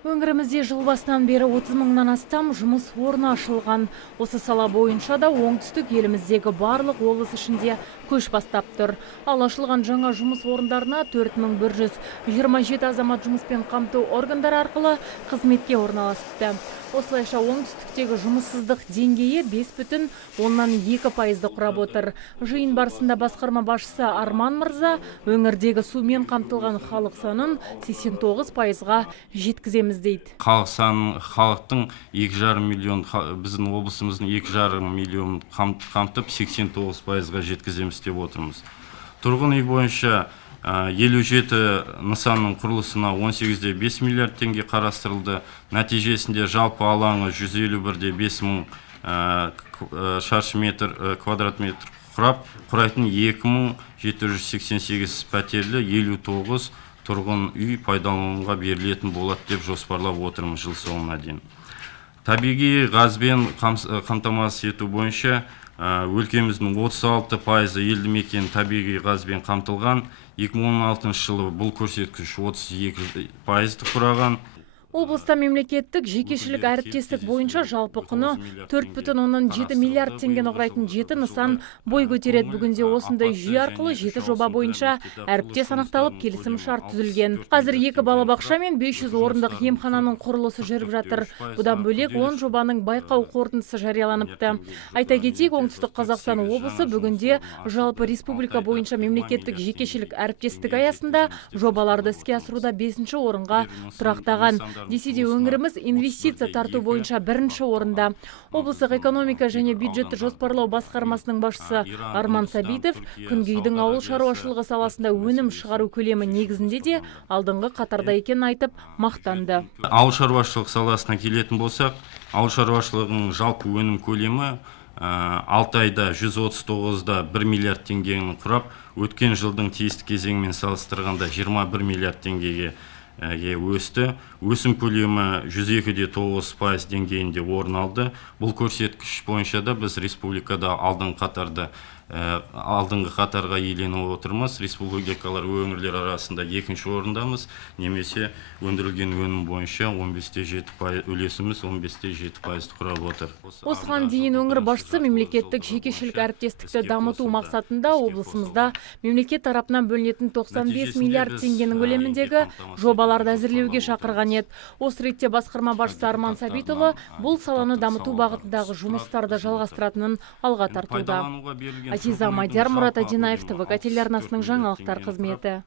Өңірімізде жыл басынан бері 30 мыңнан астам жұмыс орны ашылған. Осы сала бойынша да оңтүстік еліміздегі барлық облыс ішінде көш бастап тұр. Ал ашылған жаңа жұмыс орындарына 4127 азамат жұмыспен қамту органдары арқылы қызметке орналасыпты. Осылайша оңтүстіктегі жұмыссыздық деңгейі 5,2% құрап отыр. Жиын барысында басқарма басшысы Арман Мырза өңірдегі сумен қамтылған халық санын 89%-ға жеткіземіз дейді. Халықтың 2,5 миллион, біздің облысымыздың 2,5 миллион қамтып 89%-ға жеткіземіз деп отырмыз. Тұрғын үй бойынша 57 нысанның құрылысына 18,5 миллиард теңге қарастырылды. Нәтижесінде жалпы алаңы 151,5 мың шаршы квадрат метр құрайтын 2788 пәтерлі 59 тұрғын үй пайдалануға берілетін болады деп жоспарлап отырмыз жыл соңына дейін. Табиғи газбен қамтамасыз ету бойынша өлкеміздің 36% елді мекен табиғи газбен қамтылған. 2016 жылы бұл көрсеткіш 32%-ті құраған. Облыста мемлекеттік жекешілік әріптестік бойынша жалпы құны 4,7 миллиард теңгені құрайтын 7 нысан бой көтереді. Бүгінде осындай жүйе арқылы 7 жоба бойынша әріптес анықталып, келісім шарт түзілген. Қазір 2 балабақша мен 500 орындық емхананың құрылысы жүріп жатыр. Бұдан бөлек 10 жобаның байқау қорытындысы жарияланыпты. Айта кетейік, Оңтүстік Қазақстан облысы бүгінде жалпы республика бойынша мемлекеттік жекешілік әріптестік аясында жобаларды іске асыруда 5-ші орынға тұрақтаған. Десе де өңіріміз инвестиция тарту бойынша 1-ші орында. Облыстық экономика және бюджетті жоспарлау басқармасының басшысы Арман Сабитов күнгейдің ауыл шаруашылығы саласында өнім шығару көлемі негізінде де алдыңғы қатарда екенін айтып мақтанды. Ауыл шаруашылық саласына келетін болсақ, ауыл шаруашылығының жалпы өнім көлемі 6 айда 139-да 1 миллиард теңгені құрап, өткен жылдың тиісті кезеңімен салыстырғанда 21 миллиард теңгеге өсті. Өсім көлемі 102,9% деңгейінде орын алды. Бұл көрсеткіш бойынша да біз республикада алдыңғы қатарға иеленіп отырмыз. Республикалар өңірлер арасында 2-ші орындамыз, немесе өндірілген өнім бойынша 15,7%, үлесіміз 15,7% құрап отыр. Осыған дейін өңір басшысы мемлекеттік жекешілік әріптестікті дамыту мақсатында облысымызда мемлекет тарапынан бөлінетін 95 миллиард теңгенің көлеміндегі жобаларды әзірлеуге шақырған еді. Осы ретте басқарма басшысы Арман Сабитұлы бұл саланы дамыту бағытындағы жұмыстарды жалғастыратынын алға тартуда. Азиза Мадияр, Мұрат Адинаев, ТВК телеарнасының жаңалықтар қызметі.